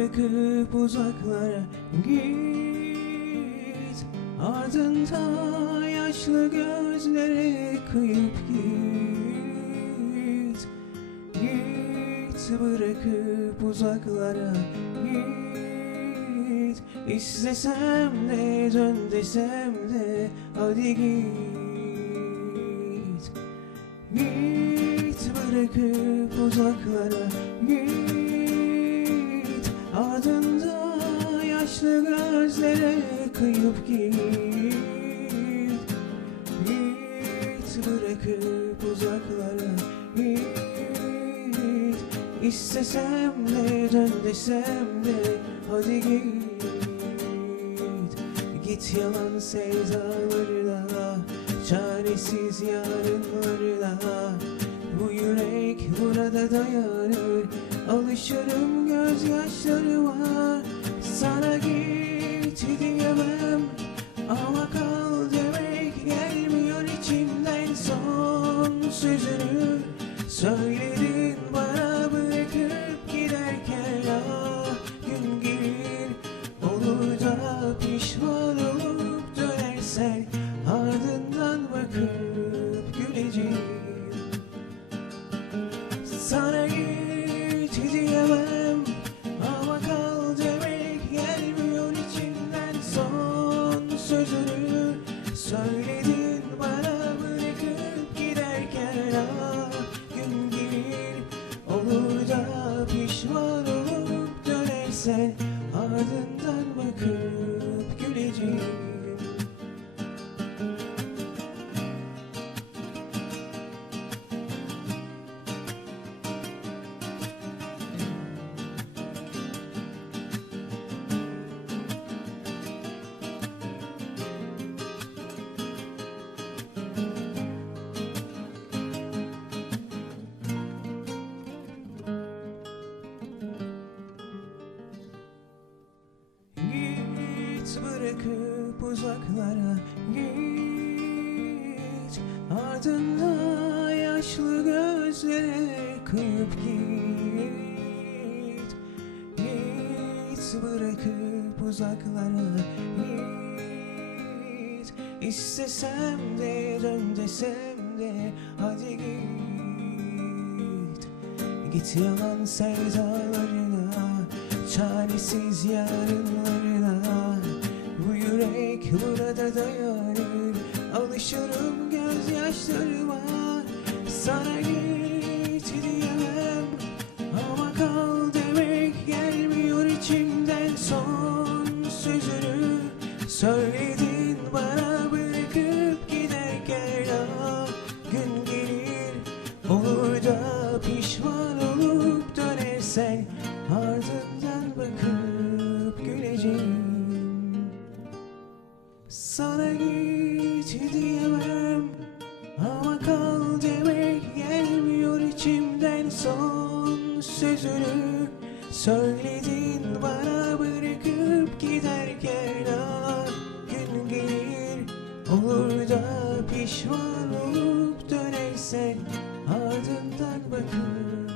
bırakıp uzaklara git. Ardında yaşlı gözlere kıyıp git. Git bırakıp uzaklara git. İstesem de dön desem de hadi git. Git bırakıp uzaklara git kıyıp git. Git bırakıp uzaklara git. İstesem de dön desem de hadi git. Git yalan sevdalarına Çaresiz yarınlarına. Bu yürek burada dayanır Alışırım gözyaşlarıma. Sana git diyemem Ama kal sözünü söyledin bana bırakıp giderken Ah gün gelir Olur da pişman olup dönersen Ardından bakıp güleceğim Git bırakıp uzaklara git. Ardında yaşlı gözlere kıyıp git. Git bırakıp uzaklara git. İstesem de dön desem de hadi git. Git yalan sevdalarına Çaresiz yürek burada sözünü söyledin bana bırakıp giderken Ah gün gelir Olur da pişman olup dönersen Ardından bakıp